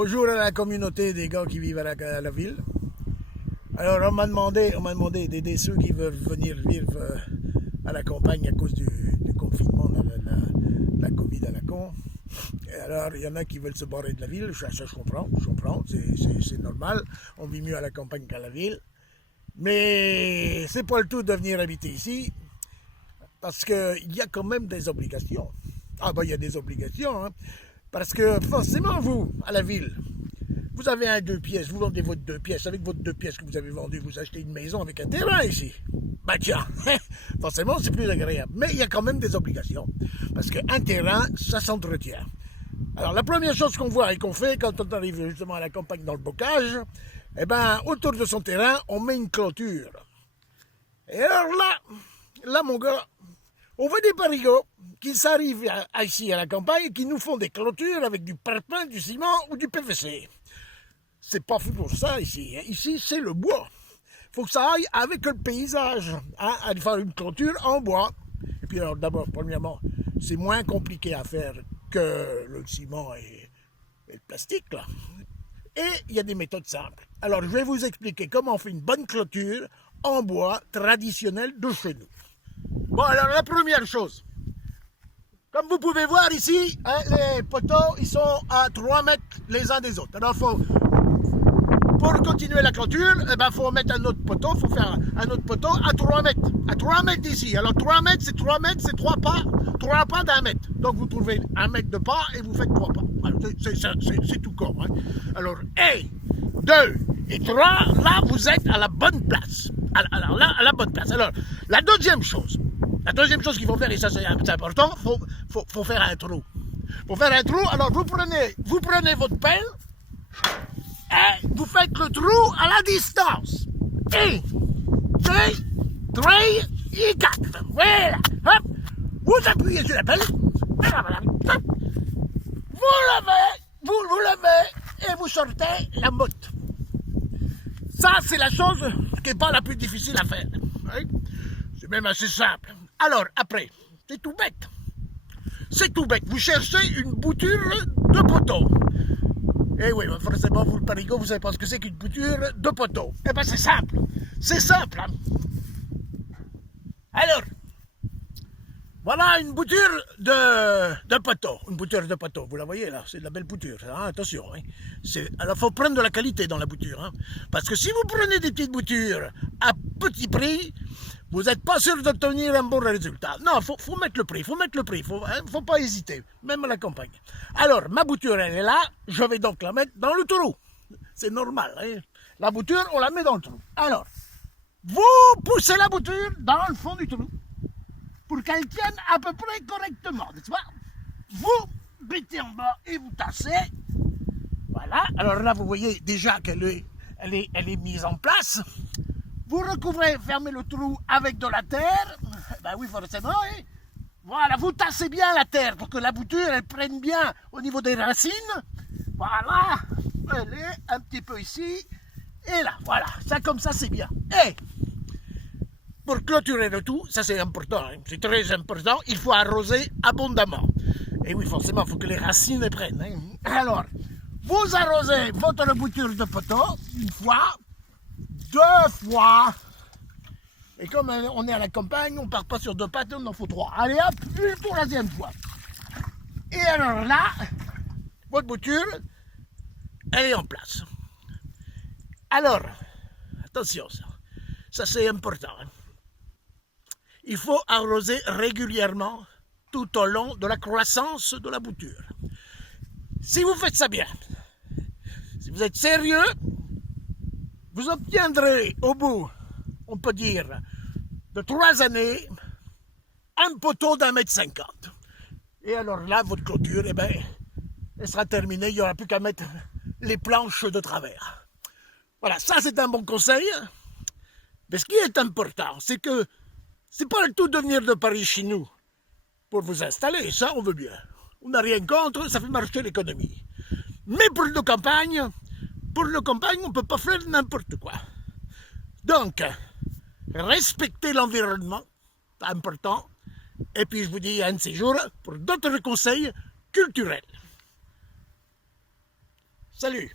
Bonjour à la communauté des gars qui vivent à la ville. Alors on m'a demandé d'aider ceux qui veulent venir vivre à la campagne à cause du confinement, la Covid à la con. Et alors il y en a qui veulent se barrer de la ville, ça je comprends, c'est normal, on vit mieux à la campagne qu'à la ville. Mais c'est pas le tout de venir habiter ici, parce qu'il y a quand même des obligations. Ah ben il y a des obligations, hein. Parce que forcément vous, à la ville, vous avez un 2 pièces, vous vendez votre 2 pièces, avec votre 2 pièces que vous avez vendu, vous achetez une maison avec un terrain ici. Bah tiens, forcément c'est plus agréable. Mais il y a quand même des obligations. Parce qu'un terrain, ça s'entretient. Alors la première chose qu'on voit et qu'on fait quand on arrive justement à la campagne dans le bocage, eh ben autour de son terrain, on met une clôture. Et alors là mon gars, on voit des parigots qui s'arrivent ici à la campagne et qui nous font des clôtures avec du parpaing, du ciment ou du PVC. C'est pas fait pour ça ici. Ici, c'est le bois. Faut que ça aille avec le paysage. Aller faire une clôture en bois. Et puis alors d'abord, premièrement, c'est moins compliqué à faire que le ciment et le plastique, là. Et il y a des méthodes simples. Alors, je vais vous expliquer comment on fait une bonne clôture en bois traditionnel de chez nous. Bon, alors la première chose, comme vous pouvez voir ici, hein, les poteaux, ils sont à 3 mètres les uns des autres. Alors, pour continuer la clôture, il faut mettre un autre poteau, il faut faire un autre poteau à 3 mètres. À 3 mètres d'ici. Alors 3 mètres, c'est 3 mètres, c'est 3 pas d'un mètre. Donc vous trouvez 1 mètre de pas et vous faites 3 pas. C'est tout con. Hein. Alors 1, 2 et 3, là vous êtes à la bonne place. Alors là, à la bonne place. Alors, la deuxième chose qu'il faut faire, et ça c'est important, faut faire un trou. Pour faire un trou, alors vous prenez votre pelle, et vous faites le trou à la distance. 1, 2, 3 et 4. Voilà. Hop. Vous appuyez sur la pelle. Hop. Vous levez et vous sortez la motte. Ça, c'est la chose qui n'est pas la plus difficile à faire. Hein? C'est même assez simple. Alors, après, c'est tout bête. C'est tout bête. Vous cherchez une bouture de poteau. Eh oui, forcément, vous le parigot, vous savez pas ce que c'est qu'une bouture de poteau. Eh bien, c'est simple. C'est simple. Hein? Alors, voilà une bouture de poteau. Une bouture de poteau, vous la voyez là, c'est de la belle bouture. Hein? Attention. Hein? Alors, il faut prendre de la qualité dans la bouture. Hein? Parce que si vous prenez des petites boutures à petit prix, vous n'êtes pas sûr d'obtenir un bon résultat. Non, faut mettre le prix, faut pas hésiter, même à la campagne. Alors, ma bouture, elle est là, je vais donc la mettre dans le trou. C'est normal, hein. La bouture, on la met dans le trou. Alors, vous poussez la bouture dans le fond du trou, pour qu'elle tienne à peu près correctement, n'est-ce pas? Vous mettez en bas et vous tassez. Voilà, alors là, vous voyez déjà qu'elle est mise en place. Vous recouvrez, fermez le trou avec de la terre. Ben oui, forcément. Hein. Voilà, vous tassez bien la terre pour que la bouture, elle prenne bien au niveau des racines. Voilà, elle est un petit peu ici. Et là, voilà, ça comme ça, c'est bien. Et pour clôturer le tout, ça c'est important, hein. C'est très important, il faut arroser abondamment. Et oui, forcément, il faut que les racines les prennent. Hein. Alors, vous arrosez votre bouture de poteau une fois, 2 fois. Et comme on est à la campagne, on ne part pas sur 2 pattes, on en faut 3. Allez hop, une 3e fois. Et alors là, votre bouture, elle est en place. Alors, attention, ça c'est important. Hein. Il faut arroser régulièrement tout au long de la croissance de la bouture. Si vous faites ça bien, si vous êtes sérieux, vous obtiendrez au bout, on peut dire, de 3 années, un poteau d'1,50 m. Et alors là, votre clôture, eh ben, elle sera terminée, il n'y aura plus qu'à mettre les planches de travers. Voilà, ça c'est un bon conseil. Mais ce qui est important, c'est que c'est pas le tout de venir de Paris chez nous pour vous installer, ça on veut bien. On n'a rien contre, ça fait marcher l'économie. Mais pour le campagne, on ne peut pas faire n'importe quoi. Donc, respectez l'environnement, c'est important. Et puis je vous dis un de ces jours pour d'autres conseils culturels. Salut.